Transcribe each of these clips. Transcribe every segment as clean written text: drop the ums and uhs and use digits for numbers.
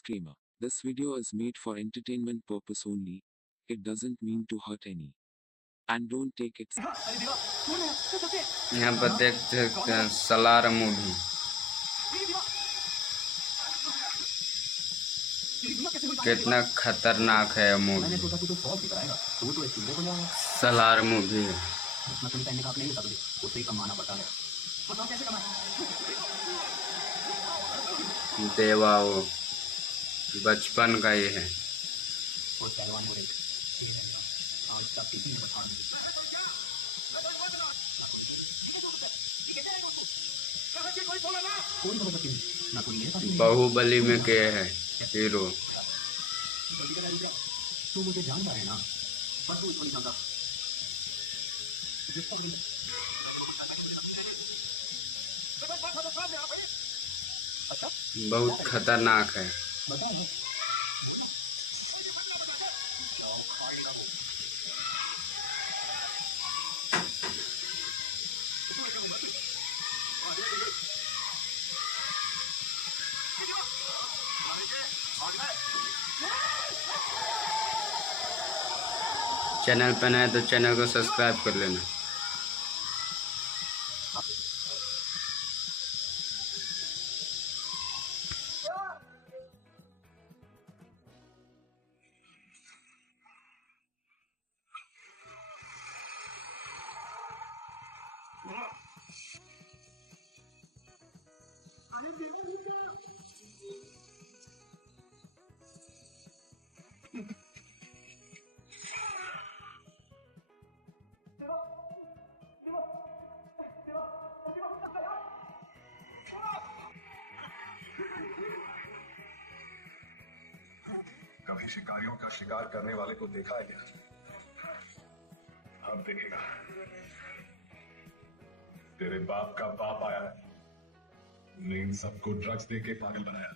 Disclaimer. This video is made for entertainment purpose only. It doesn't mean to hurt any. And don't take it. यहाँ पर देख सकते हैं Salaar movie कितना खतरनाक है मूवी। सलार मूवी देवा वो बचपन का ही है। बाहुबली में के है हीरो। तू मुझे जानता है ना, पर तू इसको नहीं जानता। बहुत खतरनाक है। चैनल पर नए तो चैनल को सब्सक्राइब कर लेना। कभी शिकारियों का शिकार करने वाले को देखा है क्या? अब देखेगा। तेरे बाप का बाप आया है, ने इन सबको ड्रग्स देके पागल बनाया।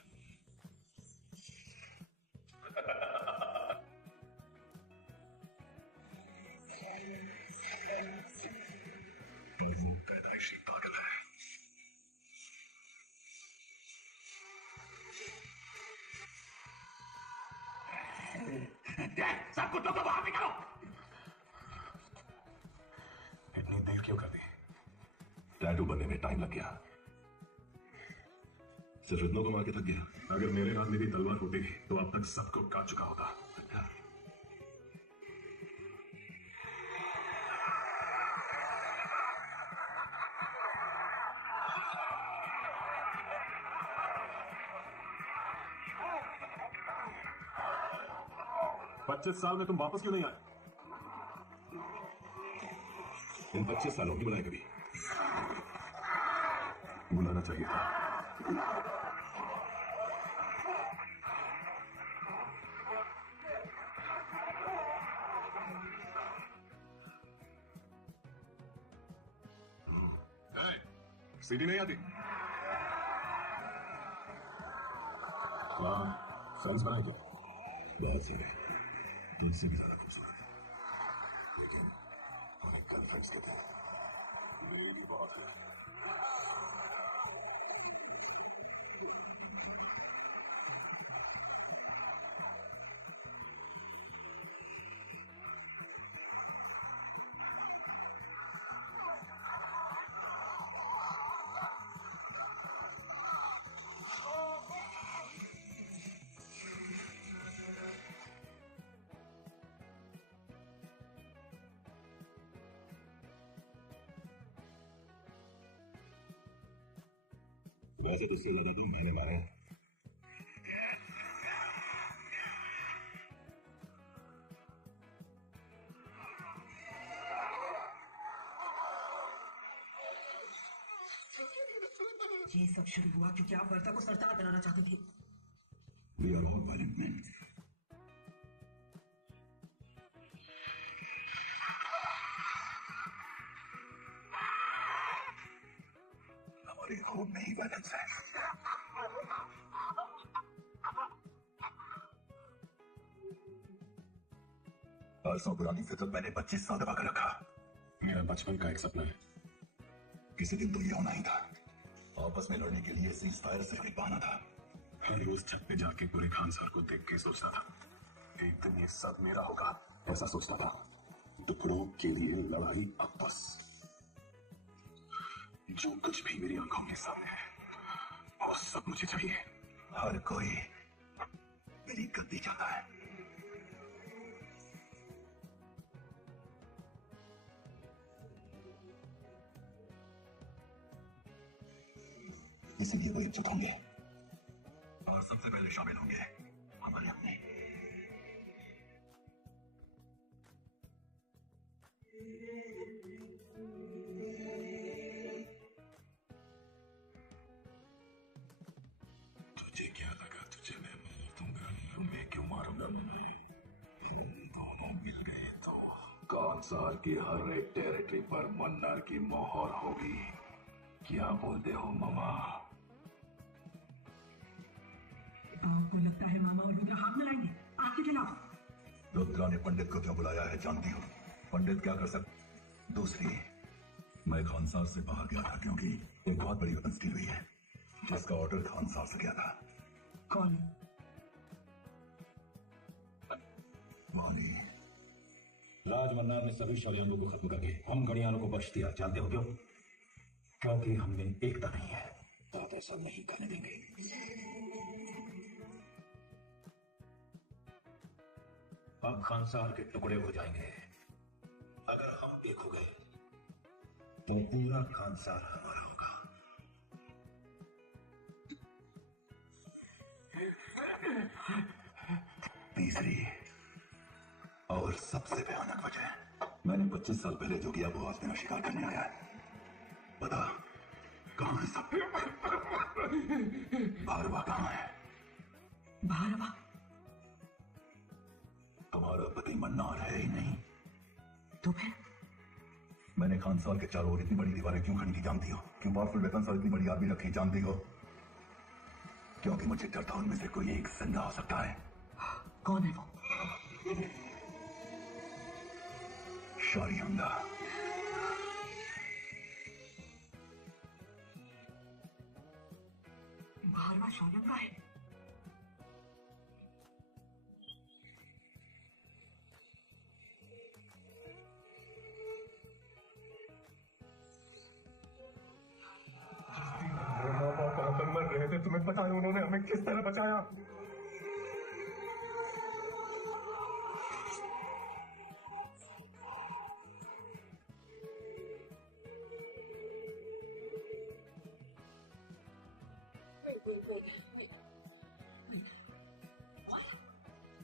पर वो पैदाइशी पागल है। सब कुत्तों को बाहर निकालो। इतनी देर क्यों कर दी? टैटू बनने में टाइम लग गया। सिर्फ इतनों को मार के थक गया। अगर मेरे हाथ में भी तलवार होती तो अब तक सबको काट चुका होता। पच्चीस साल में तुम वापस क्यों नहीं आए? इन 25 सालों की बुलाए कभी? बुलाना चाहिए था। सीढ़ी नहीं आती? हाँ, सेंस बनाए तो बहुत सारे तुमसे भी ज्यादा खूबसूरत है, लेकिन उन्हें गर्लफ्रेंड्स कहते हैं। वैसे तो उससे ज्यादा तुम घेरे मारे हैं। ये सब शुरू हुआ क्योंकि आप वर्ता को सरदार बनाना चाहते थे। We are all violent men. हमारे खून में ही बैलेंस है। बरसों पुरानी फितरत मैंने 25 साल दबा कर रखा। मेरा बचपन का एक सपना है, किसी दिन तो ये होना ही था। आपस में लड़ने के लिए सीज फायर सिर्फ एक बहाना था। हर रोज छत पे जाके पूरे खान सर को देख के सोचता था एक दिन ये सब मेरा होगा। ऐसा सोचता था। टुकड़ों के लिए लड़ाई अब बस। जो कुछ भी मेरी आंखों के सामने है वो सब मुझे चाहिए। हर कोई मेरी गद्दी चाहता है। इसीलिए वो एकजुट होंगे और सबसे पहले शामिल होंगे हमारे अपने। तुझे क्या लगा तुझे मैं मार दूंगा? मैं क्यों मारूंगा? दोनों मिल गए तो कौनसार की हर एक टेरिटरी पर मन्नर की मोहर होगी। क्या बोलते हो मामा? आपको लगता है मामा और रुद्रा हाथ मिलाएंगे आपके खिलाफ? रुद्रा ने पंडित को क्यों बुलाया है जानती हो? पंडित क्या कर सकते? दूसरी, मैं खानसार से बाहर गया था क्योंकि एक बहुत बड़ी वेपन स्टील हुई है जिसका ऑर्डर खानसार से गया था। कौन? वानी। राजमन्नार ने सभी शौर्यांगों को खत्म करके हम गणियालों को बख्श दिया। जानते हो क्यों? क्योंकि हमने एकता नहीं है। तो आप ऐसा नहीं करने देंगे। अब खानसार के टुकड़े हो जाएंगे। अगर हम एक हो गए तो पूरा खानसार हमारा होगा। तीसरी और सबसे भयानक वजह, मैंने 25 साल पहले जो किया वो आज मेरा शिकार करने आया है। पता कहां है सब? भारवा कहां है? भारवा? तुम्हारा पति मन्नार है ही नहीं। तो फिर? मैंने खानसार के चारों ओर इतनी बड़ी दीवारें क्यों खड़ी की जानती हो? क्यों पावरफुल वेपन्स और इतनी बड़ी आर्मी रखी जानती हो? क्योंकि मुझे डर था उनमें से कोई एक जिंदा हो सकता है। कौन है वो? शौर्यंगा। भारवा शौर्यंगा है? मर रहे थे, तुम्हें पता है उन्होंने हमें किस तरह बचाया?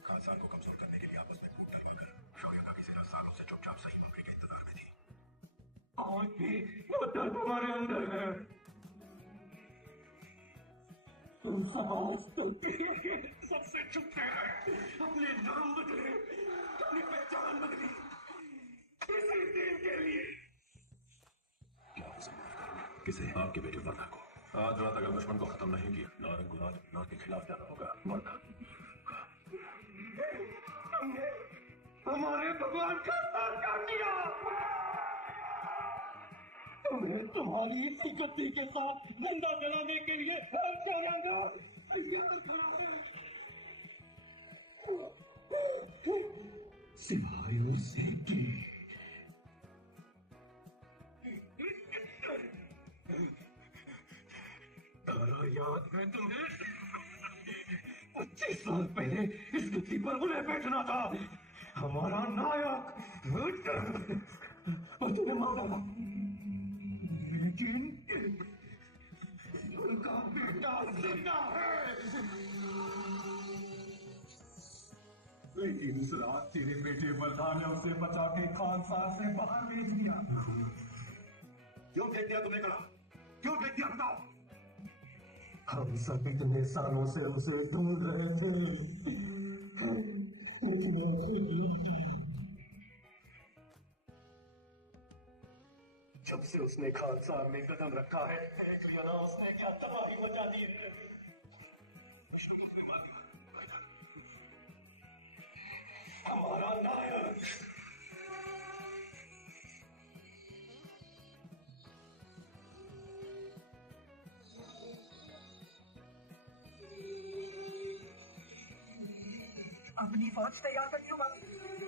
खानसार को कमजोर करने के लिए आपस में फूट डालकर शौर्यंगा की सेना सालों से चुपचाप सही मौके के इंतजार में थी। और भी वो डर तुम्हारे अंदर है। तुम सबसे छुपते हैं। अपने नाम बदले, अपनी पहचान बदली, किसी दिन के लिए। क्या आप उसे माफ करोगे? किसे? आपके बेटे वर्धा को। आज रात अगर दुश्मन को खत्म नहीं किया, नारंगुराज नार के खिलाफ जाना होगा। वर्धा हमने हमारे भगवान का साथ काट दिया। तुम्हें तुम्हारी इसी गद्दी के साथ जिंदा जलाने के लिए हम शौर्यंगा तैयार करोगे। सिवाय उसे की याद है तुम्हें? 25 साल पहले इस गद्दी पर उन्हें बैठना था। हमारा नायक और तुम्हें मार डाला। लेकिन उनका बेटा जिंदा है। लेकिन उस रात तेरे बेटे वर्धा ने उसे बचा के खानसार से बाहर भेज दिया। क्यों फेंक दिया तुमने कड़ा? क्यों फेंक दिया बताओ? हम सब इतने सालों से उसे ढूंढ रहे थे। जब से उसने खानसार में कदम रखा है, देख लिया ना उसने क्या तबाही मचा दी है। हमारा नायक अपनी फौज तैयार कर दियो मामी।